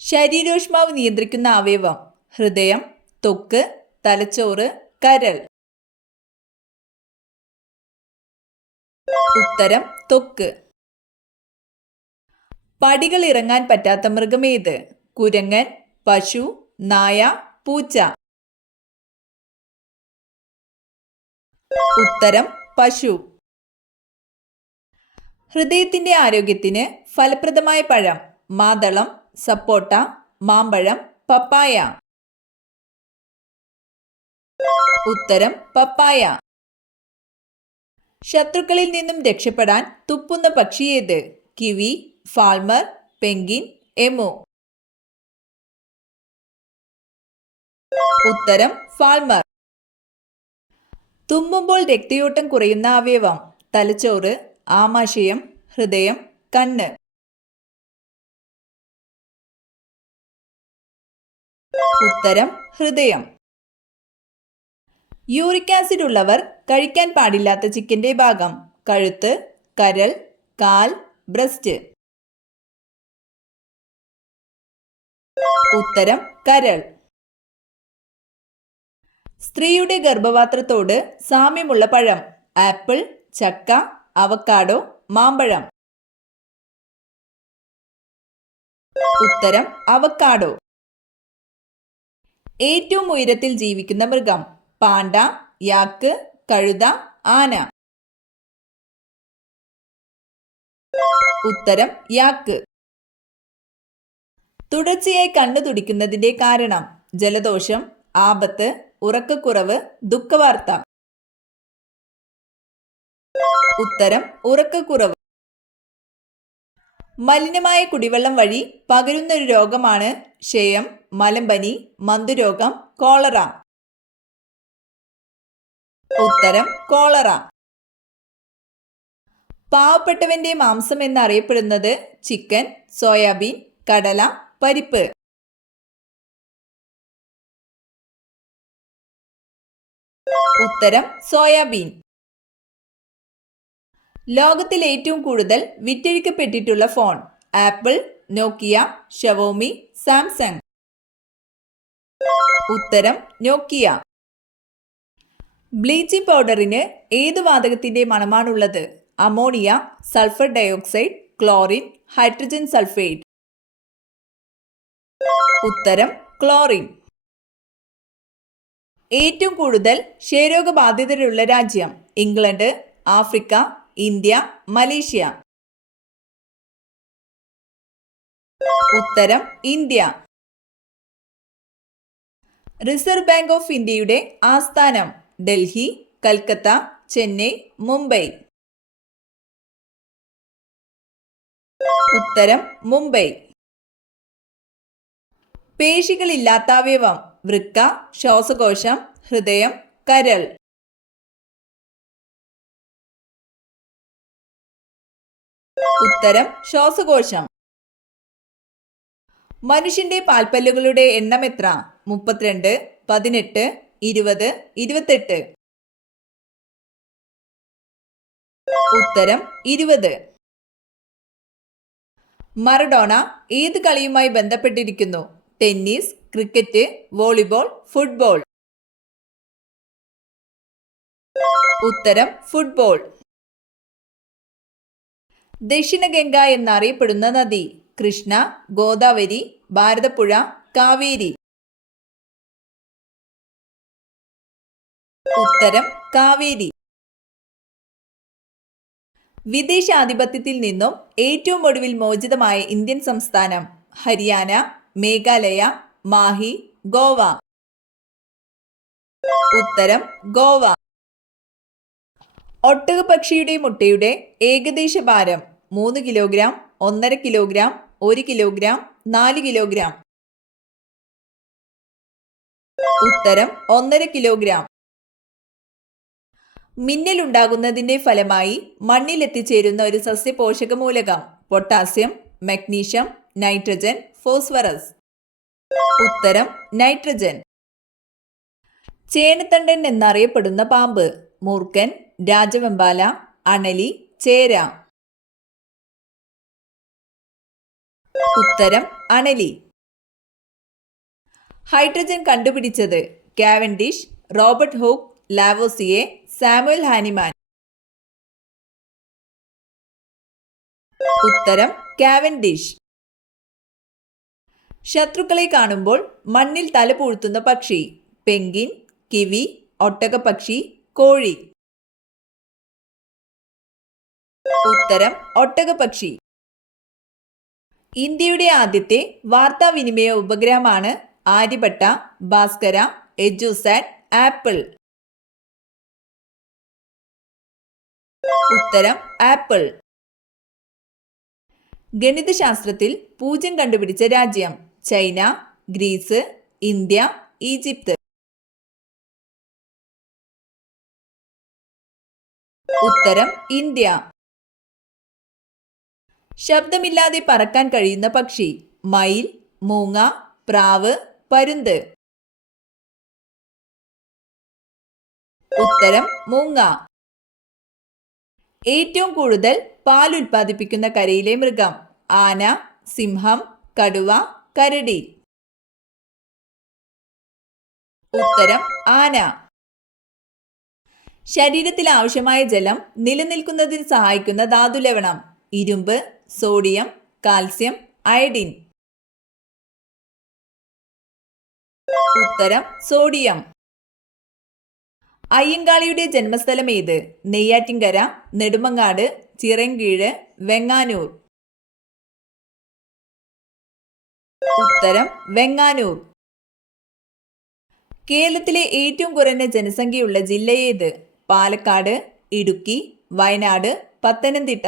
ശരീരോഷ്മാവ് നിയന്ത്രിക്കുന്ന അവയവം: ഹൃദയം, ത്വക്ക്, തലച്ചോറ്, കരൾ. ഉത്തരം ത്വക്ക്. പടികൾ ഇറങ്ങാൻ പറ്റാത്ത മൃഗമേത്? കുരങ്ങൻ, പശു, നായ, പൂച്ച. ഉത്തരം പശു. ഹൃദയത്തിന്റെ ആരോഗ്യത്തിന് ഫലപ്രദമായ പഴം: മാതളം, സപ്പോട്ട, മാമ്പഴം, പപ്പായ. ഉത്തരം പപ്പായ. ശത്രുക്കളിൽ നിന്നും രക്ഷപ്പെടാൻ തുപ്പുന്ന പക്ഷി ഏത്? Kiwi, fulmar, penguin, emu. ഉത്തരം ഫാൾമർ. തുമ്മുമ്പോൾ രക്തയോട്ടം കുറയുന്ന അവയവം: തലച്ചോറ്, ആമാശയം, ഹൃദയം, കണ്ണ്. ഉത്തരം ഹൃദയം. യൂറിക് ആസിഡ് ഉള്ളവർ കഴിക്കാൻ പാടില്ലാത്ത ചിക്കന്റെ ഭാഗം: കഴുത്ത്, കരൾ, കാൽ, ബ്രസ്റ്റ്. ഉത്തരം കരൾ. സ്ത്രീയുടെ ഗർഭപാത്രത്തോട് സാമ്യമുള്ള പഴം: ആപ്പിൾ, ചക്ക, അവക്കാഡോ, മാമ്പഴം. ഉത്തരം അവക്കാഡോ. ഏറ്റവും ഉയരത്തിൽ ജീവിക്കുന്ന മൃഗം: പാണ്ട, യാക്ക്, കഴുത, ആന. ഉത്തരം യാക്ക്. തുടർച്ചയായി കണ്ണു തുടിക്കുന്നതിന്റെ കാരണം: ജലദോഷം, ആപത്ത്, ഉറക്കക്കുറവ്, ദുഃഖവാർത്ത. ഉത്തരം ഉറക്കക്കുറവ്. മലിനമായ കുടിവെള്ളം വഴി പകരുന്ന ഒരു രോഗമാണ് ക്ഷയം, മലമ്പനി, മന്തുരോഗം, കോളറ. ഉത്തരം കോളറ. പാവപ്പെട്ടവന്റെ മാംസം എന്നറിയപ്പെടുന്നത്: ചിക്കൻ, സോയാബീൻ, കടല, പരിപ്പ്. ഉത്തരം സോയാബീൻ. ലോകത്തിൽ ഏറ്റവും കൂടുതൽ വിറ്റഴിക്കപ്പെട്ടിട്ടുള്ള phone: Apple, Nokia, Xiaomi, Samsung. ഉത്തരം നോക്കിയ. ബ്ലീച്ചിങ് പൗഡറിന് ഏതു വാതകത്തിന്റെ മണമാണുള്ളത്? Ammonia, sulphur dioxide, chlorine, hydrogen sulphate. ഉത്തരം ക്ലോറിൻ. ഏറ്റവും കൂടുതൽ ക്ഷയരോഗബാധിതരുള്ള രാജ്യം: ഇംഗ്ലണ്ട്, ആഫ്രിക്ക, ഇന്ത്യ, മലേഷ്യ. ഉത്തരം ഇന്ത്യ. റിസർവ് ബാങ്ക് ഓഫ് ഇന്ത്യയുടെ ആസ്ഥാനം: ഡൽഹി, കൽക്കത്ത, ചെന്നൈ, മുംബൈ. ഉത്തരം മുംബൈ. പേശികളില്ലാത്ത അവയവം: വൃക്ക, ശ്വാസകോശം, ഹൃദയം, കരൾ. ഉത്തരം ശ്വാസകോശം. മനുഷ്യന്റെ പാൽപ്പല്ലുകളുടെ എണ്ണം എത്ര? 32, 18, 20, 28. ഉത്തരം 20. മറഡോണ ഏത് കളിയുമായി ബന്ധപ്പെട്ടിരിക്കുന്നു? Tennis, cricket, volleyball, football. ഉത്തരം ഫുട്ബോൾ. ദക്ഷിണഗംഗ എന്നറിയപ്പെടുന്ന നദി: കൃഷ്ണ, ഗോദാവരി, ഭാരതപ്പുഴ, കാവേരി. ഉത്തരം കാവേരി. വിദേശാധിപത്യത്തിൽ നിന്നും ഏറ്റവും ഒടുവിൽ മോചിതമായ ഇന്ത്യൻ സംസ്ഥാനം: ഹരിയാന, മേഘാലയ, മാഹി, ഗോവ. ഉത്തരം ഗോവ. ഒട്ടകപ്പക്ഷിയുടെ മുട്ടയുടെ ഏകദേശ ഭാരം: 3 കിലോഗ്രാം, 1.5 കിലോഗ്രാം, 1 കിലോഗ്രാം, 4 കിലോഗ്രാം. ഉത്തരം 1.5 കിലോഗ്രാം. മിന്നലുണ്ടാകുന്നതിന്റെ ഫലമായി മണ്ണിലെത്തിച്ചേരുന്ന ഒരു സസ്യപോഷകമൂലകം: പൊട്ടാസ്യം, മഗ്നീഷ്യം, നൈട്രജൻ, ഫോസ്ഫറസ്. ഉത്തരം നൈട്രജൻ. ചേനത്തണ്ടൻ എന്നറിയപ്പെടുന്ന പാമ്പ്: മൂർഖൻ, രാജവെമ്പാല, അണലി, ചേര. ഉത്തരം അണലി. ഹൈഡ്രജൻ കണ്ടുപിടിച്ചത് Cavendish, Robert Hooke, Lavoisier, Samuel Hahnemann. ഉത്തരം കാവൻഡിഷ്. ശത്രുക്കളെ കാണുമ്പോൾ മണ്ണിൽ തല പൂഴ്ത്തുന്ന പക്ഷി പെൻഗ്വിൻ, കിവി, ഒട്ടകപ്പക്ഷി, കോഴി. ഉത്തരം ഒട്ടകപ്പക്ഷി. ഇന്ത്യയുടെ ആദ്യത്തെ വാർത്താവിനിമയ ഉപഗ്രഹമാണ് ആര്യഭട്ട, ഭാസ്കര, എജുസാറ്റ്, ആപ്പിൾ. ഉത്തരം ആപ്പിൾ. ഗണിതശാസ്ത്രത്തിൽ 0 കണ്ടുപിടിച്ച രാജ്യം ചൈന, ഗ്രീസ്, ഇന്ത്യ, ഈജിപ്ത്. ഉത്തരം ഇന്ത്യ. ശബ്ദമില്ലാതെ പറക്കാൻ കഴിയുന്ന പക്ഷി മയിൽ, മൂങ്ങ, പ്രാവ്, പരുന്ത്. ഉത്തരം മൂങ്ങ. ഏറ്റവും കൂടുതൽ പാൽ ഉൽപ്പാദിപ്പിക്കുന്ന കരയിലെ മൃഗം ആന, സിംഹം, കടുവ, കരടി. ഉത്തരം ആന. ശരീരത്തിൽ ആവശ്യമായ ജലം നിലനിൽക്കുന്നതിന് സഹായിക്കുന്ന ധാതുലവണം ഇരുമ്പ്, സോഡിയം, കാൽസ്യം, അയഡിൻ. ഉത്തരം സോഡിയം. അയ്യങ്കാളിയുടെ ജന്മസ്ഥലം ഏത്? നെയ്യാറ്റിൻകര, നെടുമങ്ങാട്, ചിറയൻകീഴ്, വെങ്ങാനൂർ. ഉത്തരം വെങ്ങാനൂർ. കേരളത്തിലെ ഏറ്റവും കുറഞ്ഞ ജനസംഖ്യയുള്ള ജില്ല ഏത്? പാലക്കാട്, ഇടുക്കി, വയനാട്, പത്തനംതിട്ട.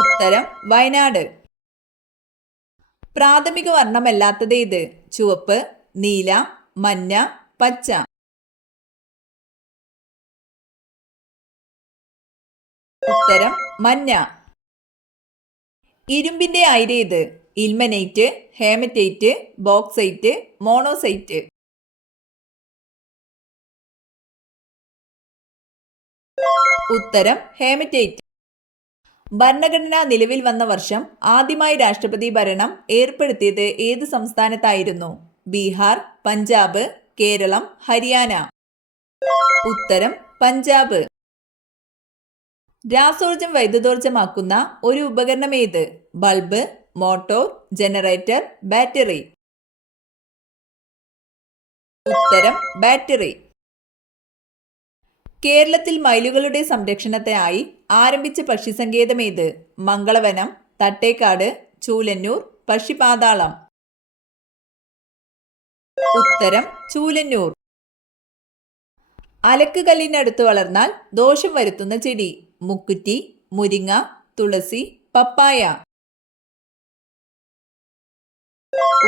ഉത്തരം വയനാട്. പ്രാഥമിക വർണ്ണമല്ലാത്തതേത്? ചുവപ്പ്, നീല, മഞ്ഞ, പച്ച. ഉത്തരം മഞ്ഞ. ഇരുമ്പിന്റെ അയിരേത്? Ilmenite, haematite, bauxite, monazite. ഉത്തരം ഹേമറ്റൈറ്റ്. ഭരണഘടന നിലവിൽ വന്ന വർഷം ആദ്യമായി രാഷ്ട്രപതി ഭരണം ഏർപ്പെടുത്തിയത് ഏത് സംസ്ഥാനത്തായിരുന്നു? ബീഹാർ, പഞ്ചാബ്, കേരളം, ഹരിയാന. ഉത്തരം പഞ്ചാബ്. രാസോർജം വൈദ്യുതോർജമാക്കുന്ന ഒരു ഉപകരണം ഏത്? Bulb, motor, generator, battery. ഉത്തരം ബാറ്ററി. കേരളത്തിൽ മയിലുകളുടെ സംരക്ഷണത്തിനായി ആരംഭിച്ച പക്ഷിസങ്കേതം ഏത്? മംഗളവനം, തട്ടേക്കാട്, ചൂലന്നൂർ, പക്ഷിപാതാളം. ഉത്തരം ചൂലന്നൂർ. അലക്കുകല്ലിനടുത്ത് വളർന്നാൽ ദോഷം വരുത്തുന്ന ചെടി മുക്കുറ്റി, മുരിങ്ങ, തുളസി, പപ്പായ.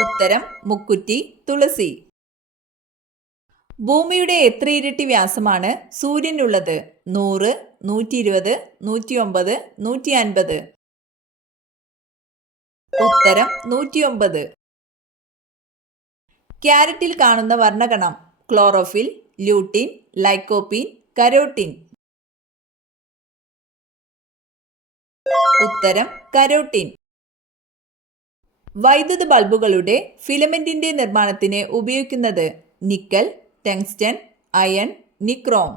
ഉത്തരം മുക്കുറ്റി, തുളസി. ഭൂമിയുടെ എത്ര ഇരട്ടി വ്യാസമാണ് സൂര്യനുള്ളത്? 100, 120, 109, 150. ഉത്തരം 109. ക്യാരറ്റിൽ കാണുന്ന വർണ്ണകണം ക്ലോറോഫിൽ, ല്യൂട്ടിൻ, ലൈക്കോപ്പീൻ, കരോട്ടിൻ. ഉത്തരം കരോട്ടിൻ. വൈദ്യുത ബൾബുകളുടെ ഫിലമെന്റിന്റെ നിർമ്മാണത്തിന് ഉപയോഗിക്കുന്നത് നിക്കൽ, ടങ്സ്റ്റൺ, അയൺ, നിക്രോം.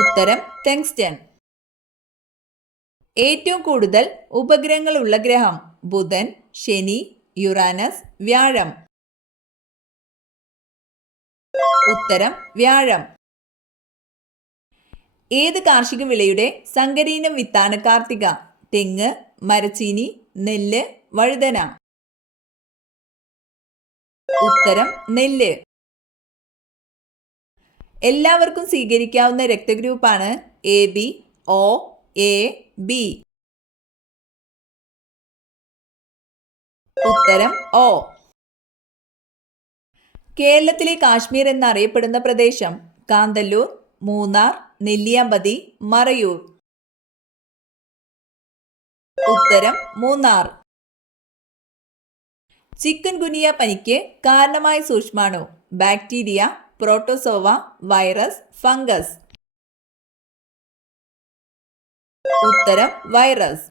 ഉത്തരം ടങ്സ്റ്റൺ. ഏറ്റവും കൂടുതൽ ഉപഗ്രഹങ്ങളുള്ള ഗ്രഹം ബുധൻ, ശനി, യുറാനസ്, വ്യാഴം. ഉത്തരം വ്യാഴം. ഏത് കാർഷിക വിളയുടെ സങ്കരയിനം വിത്താണ് കാർത്തിക? തെങ്ങ്, മരച്ചീനി, നെല്ല്, വഴുതന. ഉത്തരം നെല്ല്. എല്ലാവർക്കും സ്വീകരിക്കാവുന്ന രക്തഗ്രൂപ്പാണ് AB, O, A, B. ഉത്തരം O. കേരളത്തിലെ കാശ്മീർ എന്നറിയപ്പെടുന്ന പ്രദേശം കാന്തല്ലൂർ, മൂന്നാർ, നെല്ലിയാമ്പതി, മറയൂർ. ഉത്തരം മൂന്നാർ. ചിക്കൻ ഗുനിയ പനിക്ക് കാരണമായ സൂക്ഷ്മാണു ബാക്ടീരിയ, പ്രോട്ടോസോവ, വൈറസ്, ഫംഗസ്. ഉത്തരം വൈറസ്.